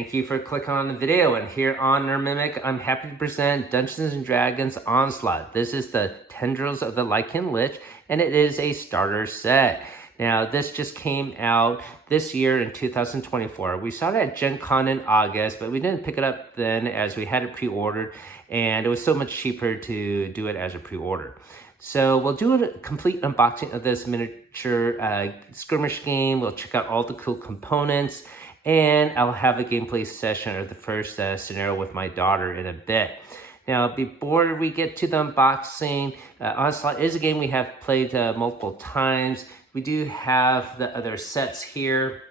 Thank you for clicking on the video, and here on Nerd Mimic, I'm happy to present Dungeons & Dragons Onslaught. This is the Tendrils of the Lichen Lich, and it is a starter set. Now, this just came out this year in 2024. We saw that at Gen Con in August, but we didn't pick it up then as we had it pre-ordered, and it was so much cheaper to do it as a pre-order. So we'll do a complete unboxing of this miniature skirmish game. We'll check out all the cool components, and I'll have a gameplay session or the first scenario with my daughter in a bit. Now, before we get to the unboxing, Onslaught is a game we have played multiple times. We do have the other sets here.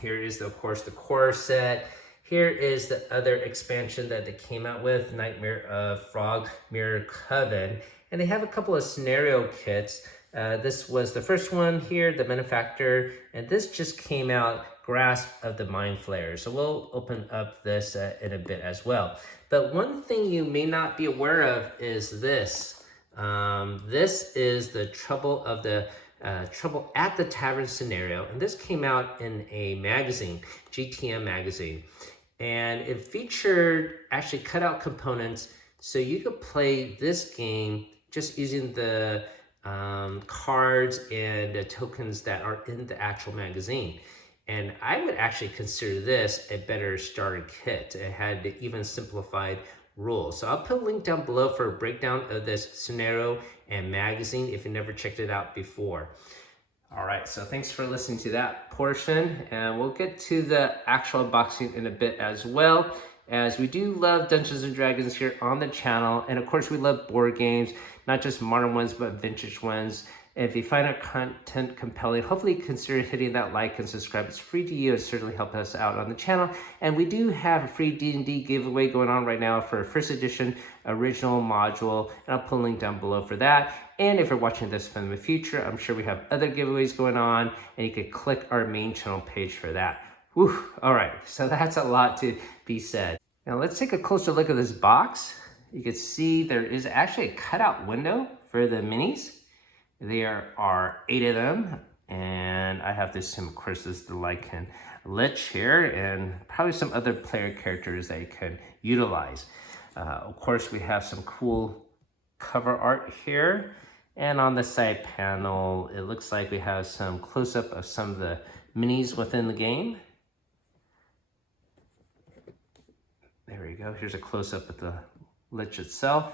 Here is, of course, the core set. Here is the other expansion that they came out with, Nightmare of Frog Mirror Coven. And they have a couple of scenario kits. This was the first one here, the Benefactor, and this just came out, Grasp of the Mind Flayer. So we'll open up this in a bit as well. But one thing you may not be aware of is this. This is the Trouble at the Tavern scenario, and this came out in a magazine, GTM magazine, and it featured actually cut out components, so you could play this game just using the cards and the tokens that are in the actual magazine. And I would actually consider this a better starter kit. It had even simplified rules. So I'll put a link down below for a breakdown of this scenario and magazine if you never checked it out before. All right, so thanks for listening to that portion, and we'll get to the actual unboxing in a bit as well, as we do love Dungeons & Dragons here on the channel, and of course we love board games, not just modern ones, but vintage ones. And if you find our content compelling, hopefully consider hitting that like and subscribe. It's free to you. It certainly helps us out on the channel. And we do have a free D&D giveaway going on right now for a first edition original module. And I'll put a link down below for that. And if you're watching this from the future, I'm sure we have other giveaways going on. And you can click our main channel page for that. Whew. All right, so that's a lot to be said. Now let's take a closer look at this box. You can see there is actually a cutout window for the minis. There are 8 of them, and I have this, of course, this is the Lichen Lich here, and probably some other player characters that you can utilize. Of course, we have some cool cover art here, and on the side panel, it looks like we have some close-up of some of the minis within the game. There we go. Here's a close-up of the Lich itself,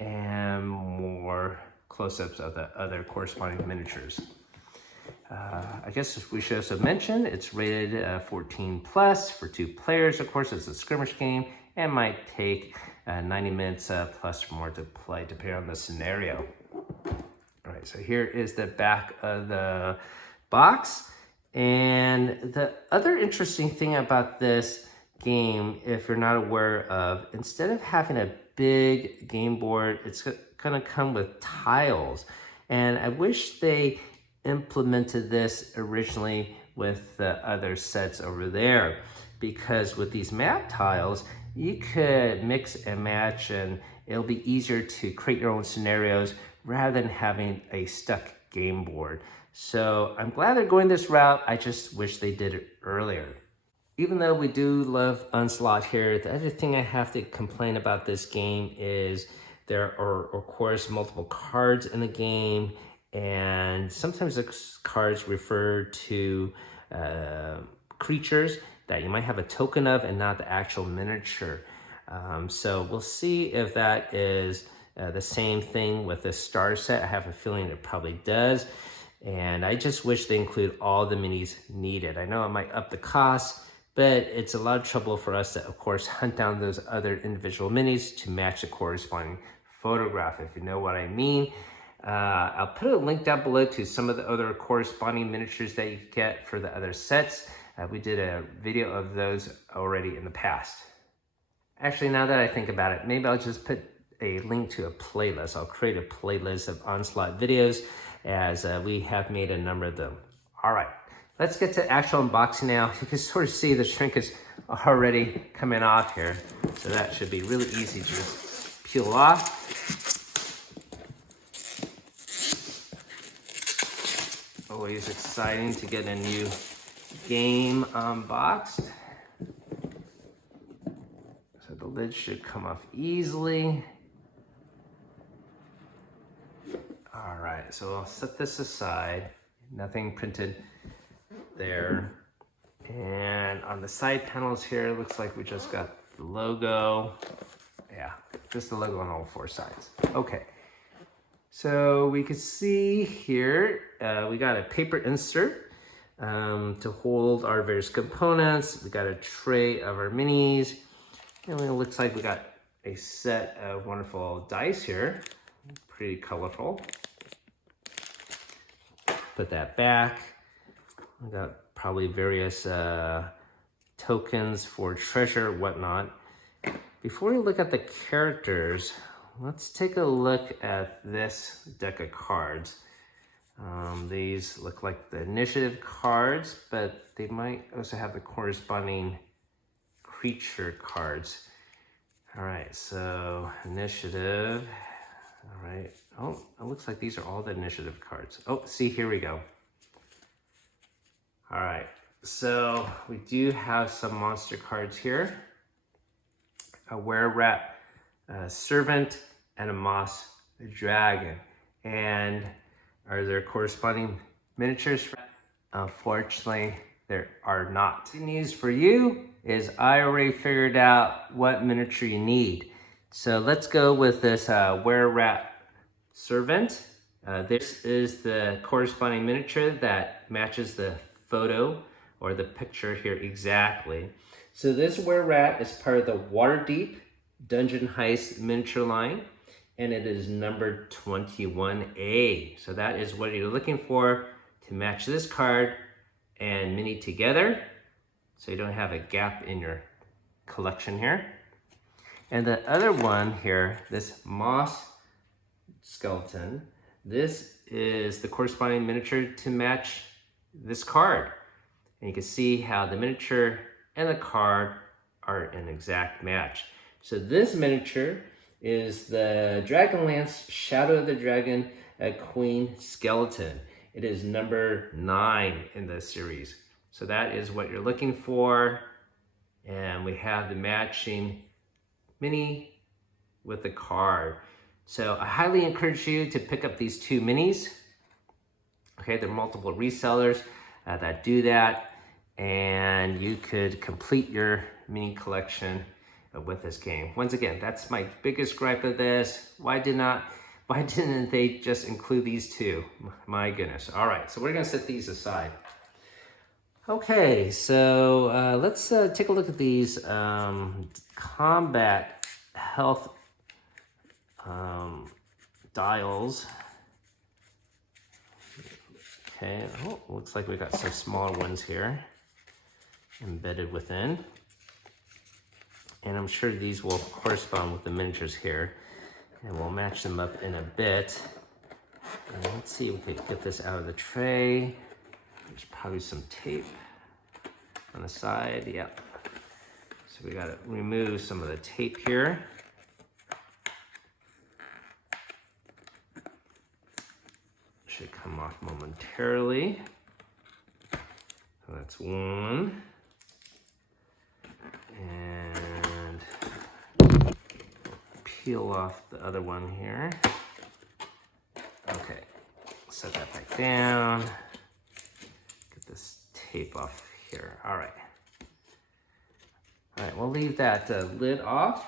and more close-ups of the other corresponding miniatures. I guess we should also mention it's rated 14 plus for 2 players. Of course, it's a skirmish game and might take 90 minutes plus or more to play, depending on the scenario. All right, so here is the back of the box. And the other interesting thing about this game, if you're not aware of, instead of having a big game board, it's gonna come with tiles, and I wish they implemented this originally with the other sets over there, because with these map tiles you could mix and match, and it'll be easier to create your own scenarios rather than having a stuck game board. So I'm glad they're going this route. I just wish they did it earlier. Even though we do love Onslaught here, the other thing I have to complain about this game is there are, of course, multiple cards in the game, and sometimes the cards refer to creatures that you might have a token of and not the actual miniature. So we'll see if that is the same thing with this starter set. I have a feeling it probably does, and I just wish they include all the minis needed. I know it might up the cost, but it's a lot of trouble for us to, of course, hunt down those other individual minis to match the corresponding photograph, if you know what I mean. I'll put a link down below to some of the other corresponding miniatures that you get for the other sets. We did a video of those already in the past. Actually, now that I think about it, maybe I'll just put a link to a playlist. I'll create a playlist of Onslaught videos, as we have made a number of them. All right. Let's get to actual unboxing now. You can sort of see the shrink is already coming off here, so that should be really easy to just peel off. Always exciting to get a new game unboxed. So the lid should come off easily. All right, so I'll set this aside. Nothing printed there. And on the side panels here, it looks like we just got the logo. Yeah, just the logo on all four sides. Okay, so we can see here, we got a paper insert to hold our various components. We got a tray of our minis. And it looks like we got a set of wonderful dice here. Pretty colorful. Put that back. We got probably various tokens for treasure, whatnot. Before we look at the characters, let's take a look at this deck of cards. These look like the initiative cards, but they might also have the corresponding creature cards. All right, so initiative. All right. Oh, it looks like these are all the initiative cards. Oh, see, here we go. All right, so we do have some monster cards here. A were-rat servant and a moss dragon. And are there corresponding miniatures? Unfortunately, there are not. The news for you is I already figured out what miniature you need. So let's go with this were-rat servant. This is the corresponding miniature that matches the photo or the picture here exactly. So this were-rat is part of the Waterdeep Dungeon Heist miniature line, and it is numbered 21A. So that is what you're looking for to match this card and mini together, so you don't have a gap in your collection here. And the other one here, this moss skeleton, this is the corresponding miniature to match this card. And you can see how the miniature and the card are an exact match. So this miniature is the Dragonlance Shadow of the Dragon Queen skeleton. It is number 9 in the series. So that is what you're looking for. And we have the matching mini with the card. So I highly encourage you to pick up these 2 minis. Okay, there are multiple resellers that do that. And you could complete your mini collection with this game. Once again, that's my biggest gripe of this. Why didn't they just include these 2? My goodness. All right, so we're gonna set these aside. Okay, so let's take a look at these combat health dials. Okay, oh, looks like we got some smaller ones here embedded within. And I'm sure these will correspond with the miniatures here. And we'll match them up in a bit. And let's see if we can get this out of the tray. There's probably some tape on the side, yep. So we gotta remove some of the tape here. Should come off momentarily. So that's one. And peel off the other one here. Okay, set that back down. Get this tape off here. All right. All right, we'll leave that lid off.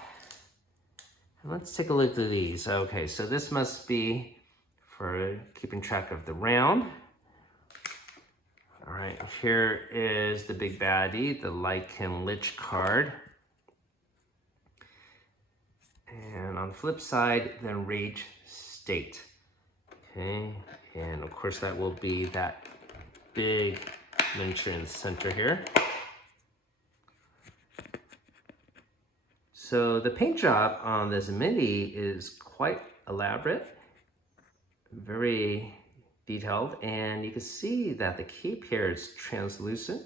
And let's take a look at these. Okay, so this must be for keeping track of the round. All right, here is the big baddie, the Lichen Lich card. And on the flip side, the Rage State. Okay, and of course that will be that big miniature in the center here. So the paint job on this mini is quite elaborate, very detailed, and you can see that the cape here is translucent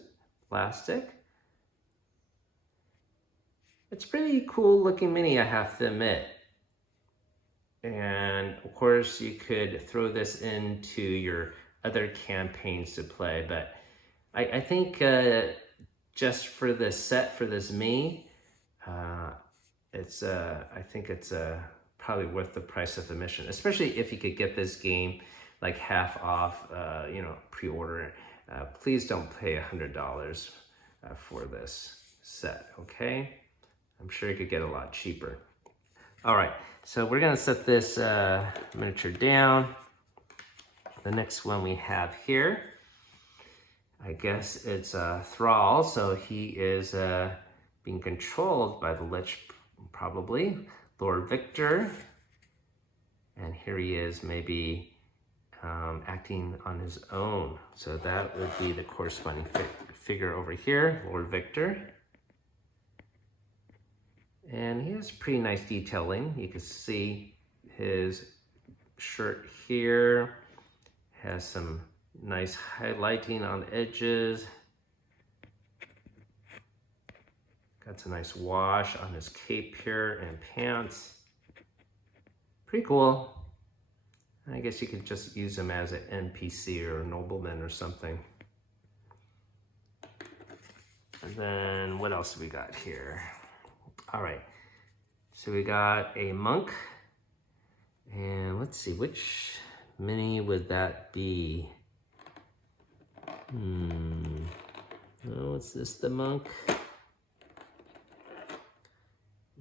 plastic. It's pretty cool looking mini, I have to admit. And of course you could throw this into your other campaigns to play, but I think just for this set, for this mini, it's I think it's probably worth the price of admission, especially if you could get this game like half off, pre-order it. Please don't pay $100 for this set, okay? I'm sure you could get a lot cheaper. All right, so we're gonna set this miniature down. The next one we have here, I guess it's Thrall, so he is being controlled by the Lich, probably, Lord Victor. And here he is, maybe acting on his own. So that would be the corresponding figure over here, Lord Victor. And he has pretty nice detailing. You can see his shirt here has some nice highlighting on the edges. Got some nice wash on his cape here and pants. Pretty cool. I guess you could just use him as an NPC or a nobleman or something. And then what else do we got here? All right, so we got a monk. And let's see, which mini would that be? Oh, is this the monk?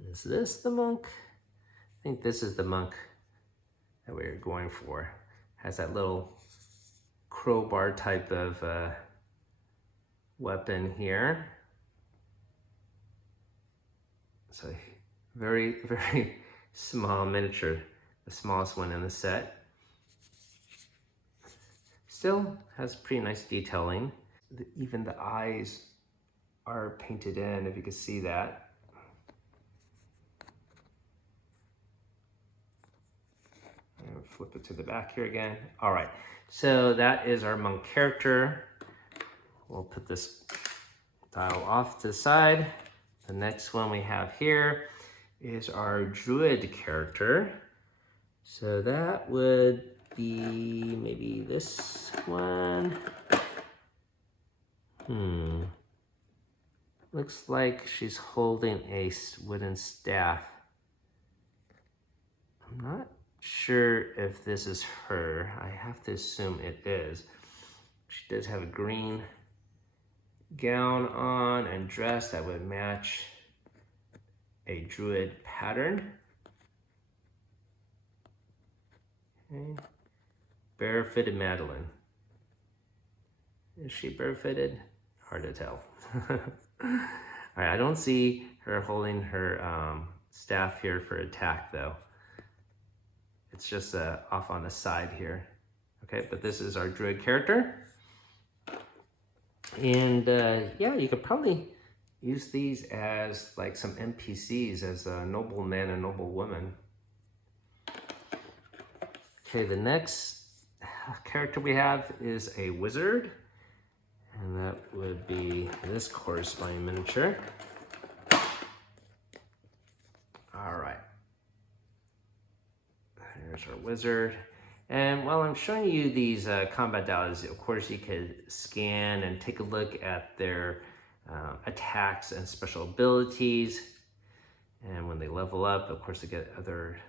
Is this the monk? I think this is the monk that we're going for. Has that little crowbar type of weapon here. So very, very small miniature, the smallest one in the set. Still has pretty nice detailing. Even the eyes are painted in, if you can see that. And flip it to the back here again. All right, so that is our monk character. We'll put this dial off to the side. The next one we have here is our druid character. So that would be maybe this one. Looks like she's holding a wooden staff. I'm not sure if this is her. I have to assume it is. She does have a green gown on and dress that would match a druid pattern. Okay. Barefooted Madeline. Is she barefooted? Hard to tell. All right, I don't see her holding her staff here for attack though. It's just off on the side here. Okay, but this is our druid character. And yeah, you could probably use these as like some NPCs, as a nobleman and noblewoman. Okay, the next character we have is a wizard. And that would be this corresponding miniature. All right. Here's our wizard. And while I'm showing you these combat dials, of course you could scan and take a look at their attacks and special abilities. And when they level up, of course they get other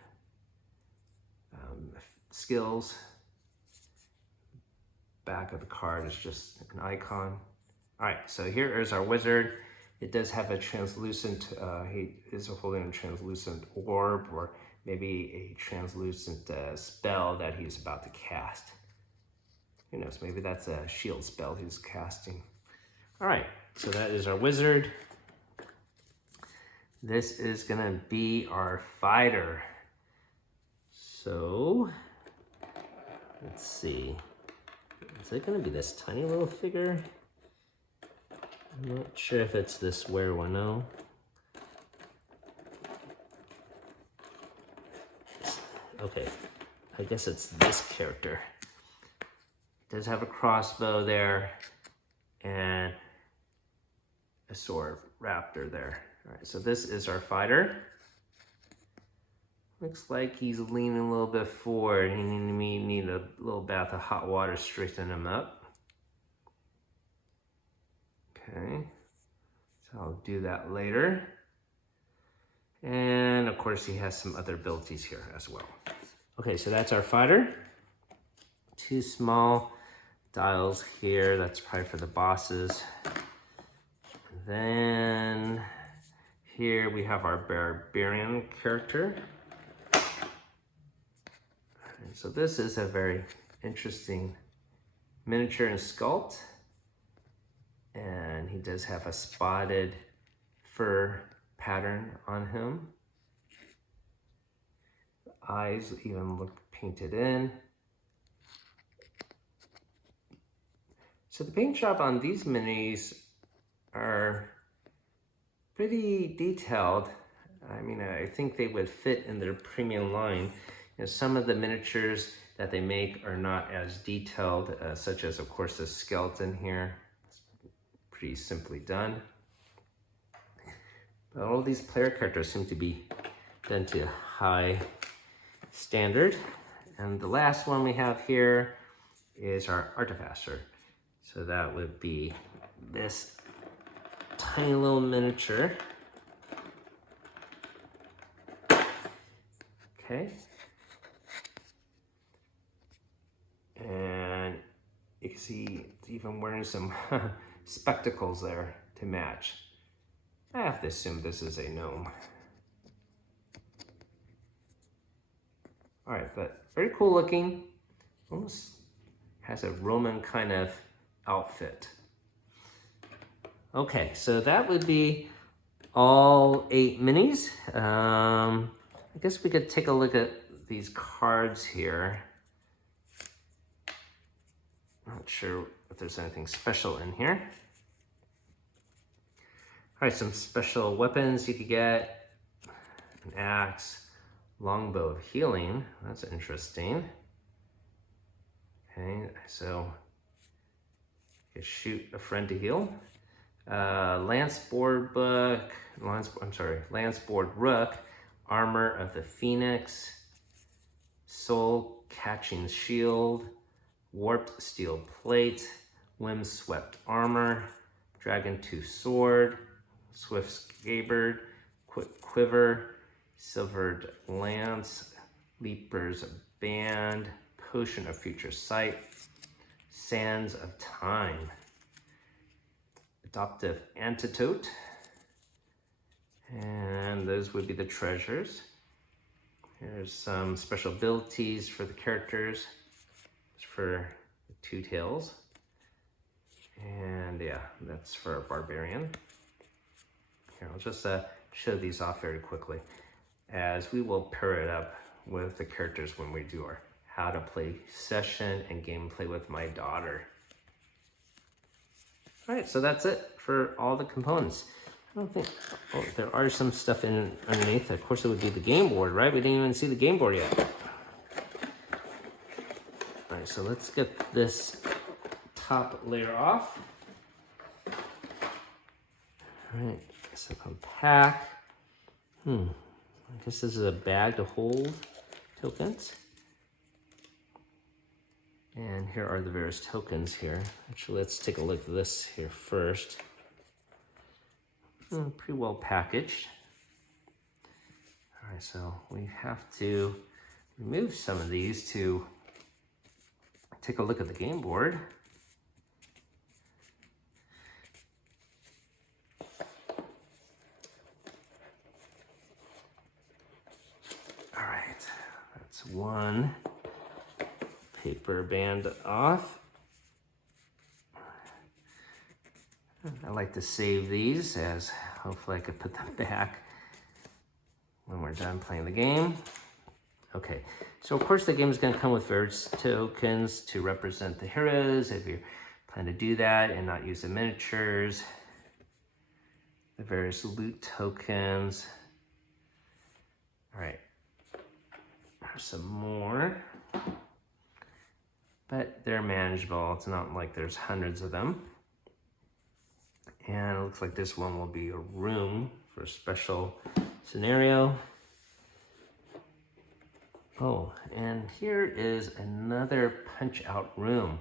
skills. Back of the card is just an icon. All right, so here is our wizard. It does have a translucent, he is holding a translucent orb, or maybe a translucent spell that he's about to cast. Who knows, maybe that's a shield spell he's casting. All right, so that is our wizard. This is gonna be our fighter. So, let's see. Is it gonna be this tiny little figure? I'm not sure if it's this rare one, no. Okay, I guess it's this character. It does have a crossbow there and a sword raptor there. All right, so this is our fighter. Looks like he's leaning a little bit forward. He need a little bath of hot water to straighten him up. So I'll do that later. And of course he has some other abilities here as well. Okay, so that's our fighter. 2 small dials here, that's probably for the bosses. Then here we have our barbarian character. And so this is a very interesting miniature and sculpt. And he does have a spotted fur pattern on him. The eyes even look painted in. So the paint job on these minis are pretty detailed. I mean, I think they would fit in their premium line. You know, some of the miniatures that they make are not as detailed, such as, of course, the skeleton here. It's pretty simply done. But all these player characters seem to be done to a high standard. And the last one we have here is our artificer. So that would be this tiny little miniature. Okay. And you can see it's even wearing some spectacles there to match. I have to assume this is a gnome. All right, but very cool looking. Almost has a Roman kind of outfit. Okay, so that would be all 8 minis. I guess we could take a look at these cards here. Not sure if there's anything special in here. All right, some special weapons you could get. An axe, longbow of healing. That's interesting. Okay, so you shoot a friend to heal. Lance board rook, armor of the phoenix, soul catching shield, warped steel plate, wind-swept armor, dragon tooth sword, swift scabbard, quick quiver, silvered lance, leaper's band, potion of future sight, sands of time, adoptive antidote, and those would be the treasures. Here's some special abilities for the characters. It's for the 2 tails. And yeah, that's for a barbarian. Here, I'll just show these off very quickly, as we will pair it up with the characters when we do our how to play session and gameplay with my daughter. All right, so that's it for all the components. I don't think, oh, there are some stuff underneath. Of course, it would be the game board, right? We didn't even see the game board yet. All right, so let's get this top layer off. All right, so unpack. I guess this is a bag to hold tokens. And here are the various tokens here. Actually, let's take a look at this here first. Pretty well packaged. All right, so we have to remove some of these to take a look at the game board. All right, that's one paper band off. I like to save these, as hopefully I could put them back when we're done playing the game. Okay, so of course the game is going to come with various tokens to represent the heroes if you plan to do that and not use the miniatures. The various loot tokens. All right, there's some more, but they're manageable. It's not like there's hundreds of them. And it looks like this one will be a room for a special scenario. Oh, and here is another punch out room.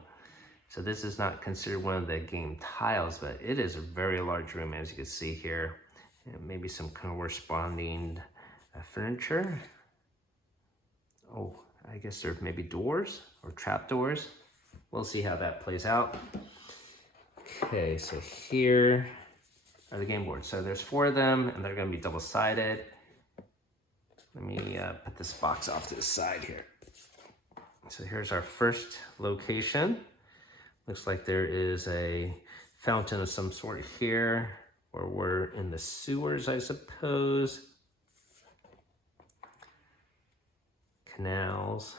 So this is not considered one of the game tiles, but it is a very large room, as you can see here. And maybe some corresponding furniture. Oh, I guess there may be doors or trap doors. We'll see how that plays out. Okay, so here are the game boards. So there's 4 of them, and they're gonna be double-sided. Let me put this box off to the side here. So here's our first location. Looks like there is a fountain of some sort here, or we're in the sewers, I suppose. Canals.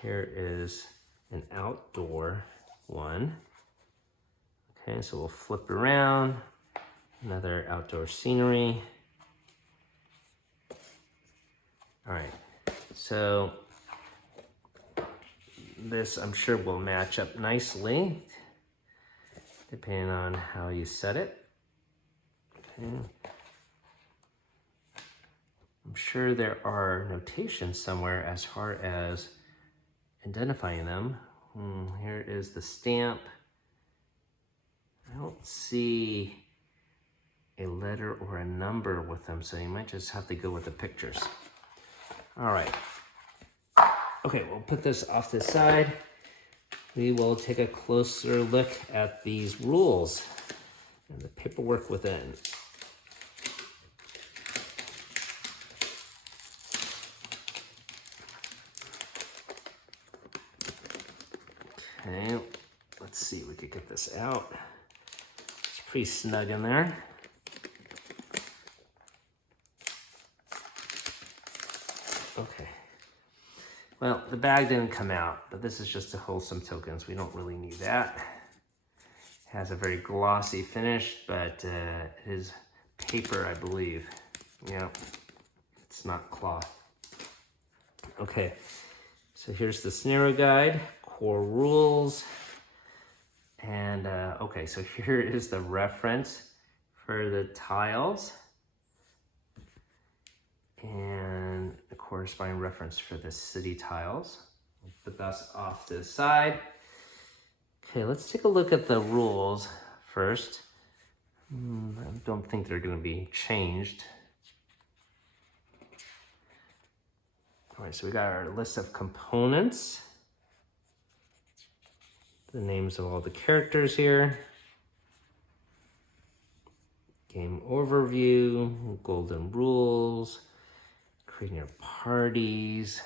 Here is an outdoor one. Okay, so we'll flip around. Another outdoor scenery. All right, so this I'm sure will match up nicely depending on how you set it. Okay. I'm sure there are notations somewhere as far as identifying them. Here is the stamp. I don't see a letter or a number with them, so you might just have to go with the pictures. All right. Okay, we'll put this off to the side. We will take a closer look at these rules and the paperwork within. Okay, let's see if we could get this out. It's pretty snug in there. Okay. Well, the bag didn't come out, but this is just to hold some tokens. We don't really need that. It has a very glossy finish, but it is paper, I believe. Yeah, it's not cloth. Okay, so here's the scenario guide, core rules. And okay, so here is the reference for the tiles. And the corresponding reference for the city tiles. We'll put this off to the side. Okay, let's take a look at the rules first. I don't think they're going to be changed. All right, so we got our list of components. The names of all the characters here. Game overview, golden rules, creating your parties,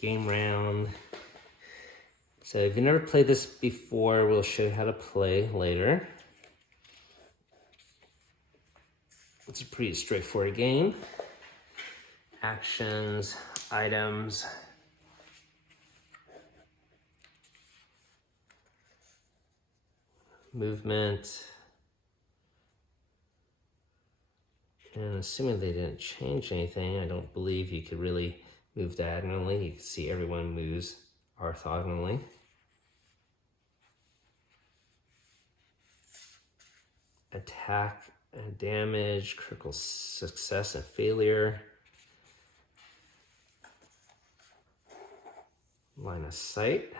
game round. So if you've never played this before, we'll show you how to play later. It's a pretty straightforward game. Actions, items, movement. And assuming they didn't change anything, I don't believe you could really move diagonally. You can see everyone moves orthogonally. Attack and damage, critical success and failure. Line of sight,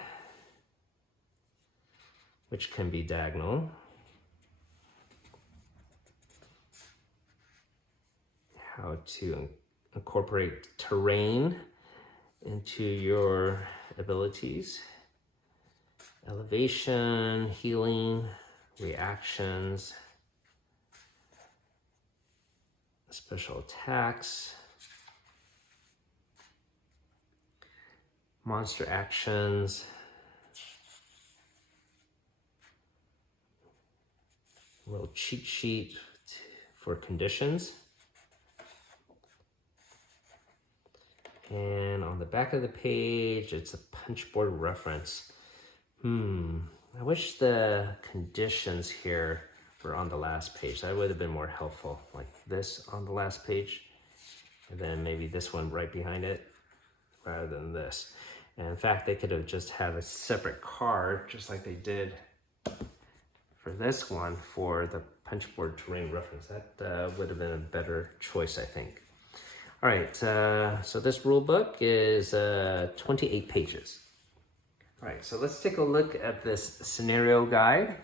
which can be diagonal. How to incorporate terrain into your abilities. Elevation, healing, reactions, special attacks, monster actions, a little cheat sheet for conditions. And on the back of the page, it's a punchboard reference. I wish the conditions here were on the last page. That would have been more helpful, like this on the last page, and then maybe this one right behind it, rather than this. And in fact, they could have just had a separate card, just like they did for this one, for the punchboard terrain reference. That would have been a better choice, I think. All right, so this rule book is 28 pages. All right, so let's take a look at this scenario guide.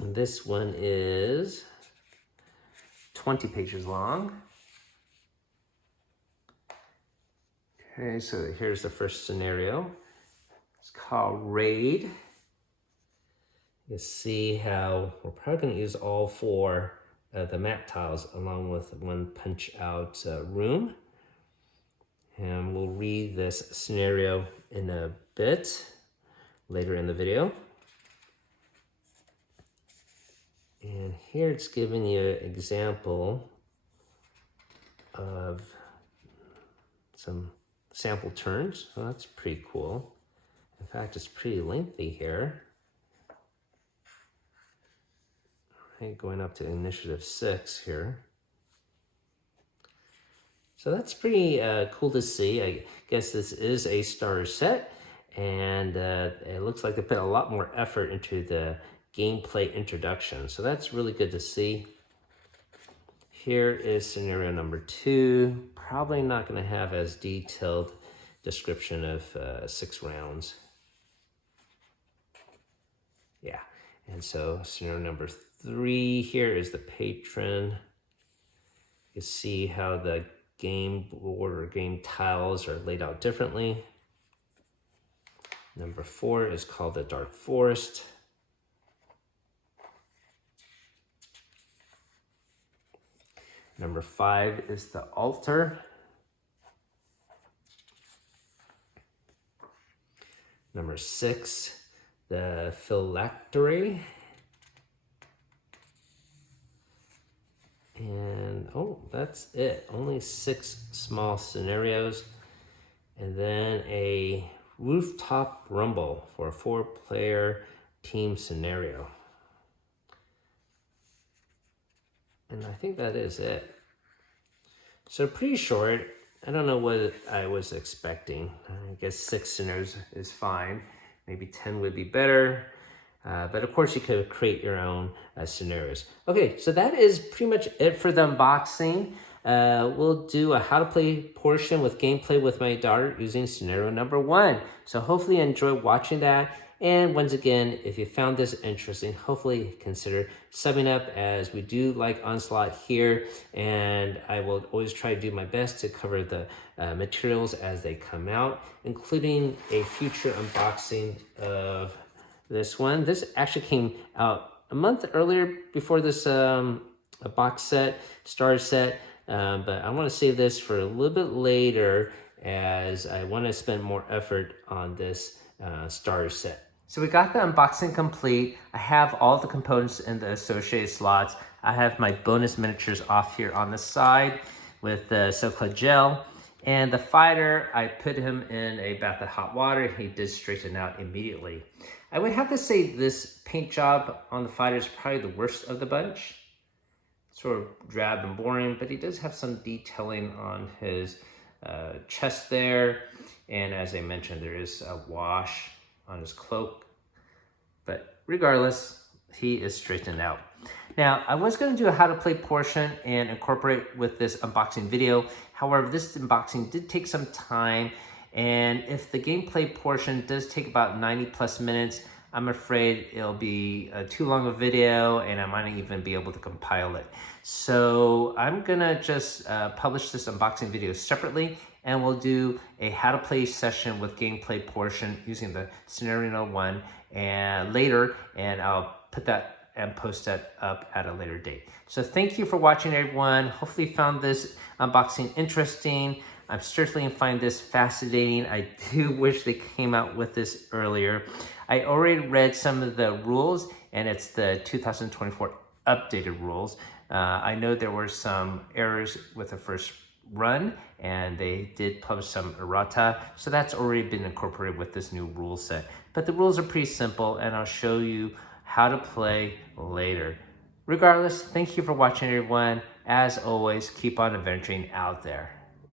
And this one is 20 pages long. Okay, so here's the first scenario. It's called Raid. You see how we're probably going to use all 4 of the map tiles along with one punch out room. And we'll read this scenario in a bit later in the video. And here it's giving you an example of some sample turns. So that's pretty cool. In fact, it's pretty lengthy here. All right, going up to initiative 6 here. So that's pretty cool to see. I guess this is a starter set, and it looks like they put a lot more effort into the gameplay introduction. So that's really good to see. Here is scenario number 2. Probably not going to have as detailed description of 6 rounds. Yeah, and so scenario number 3 here is the patron. You see how the game board or game tiles are laid out differently. Number 4 is called the Dark Forest. Number 5 is the Altar. Number 6, the Phylactery. And oh, that's it. Only 6 small scenarios. And then a Rooftop Rumble for a 4-player team scenario. And I think that is it. So pretty short. I don't know what I was expecting. I guess 6 scenarios is fine. Maybe 10 would be better. But of course you could create your own scenarios. Okay, so that is pretty much it for the unboxing. We'll do a how to play portion with gameplay with my daughter using scenario number 1. So hopefully you enjoyed watching that. And once again, if you found this interesting, hopefully consider subbing up, as we do like Onslaught here. And I will always try to do my best to cover the materials as they come out, including a future unboxing of this one. This actually came out a month earlier before this a box set, starter set. But I want to save this for a little bit later, as I want to spend more effort on this starter set. So we got the unboxing complete. I have all the components in the associated slots. I have my bonus miniatures off here on the side with the Silk gel. And the fighter, I put him in a bath of hot water. He did straighten out immediately. I would have to say this paint job on the fighter is probably the worst of the bunch. Sort of drab and boring, but he does have some detailing on his chest there. And as I mentioned, there is a wash on his cloak. But regardless, he is straightened out. Now, I was going to do a how to play portion and incorporate with this unboxing video. However, this unboxing did take some time. And if the gameplay portion does take about 90+ minutes, I'm afraid it'll be too long a video, and I might not even be able to compile it. So I'm gonna just publish this unboxing video separately, and we'll do a how to play session with gameplay portion using the scenario 1 and later, and I'll put that and post that up at a later date. So thank you for watching, everyone. Hopefully you found this unboxing interesting. I'm certainly find this fascinating. I do wish they came out with this earlier. I already read some of the rules, and it's the 2024 updated rules. I know there were some errors with the first run, and they did publish some errata, so that's already been incorporated with this new rule set. But the rules are pretty simple, and I'll show you how to play later. Regardless, thank you for watching, everyone. As always, keep on adventuring out there.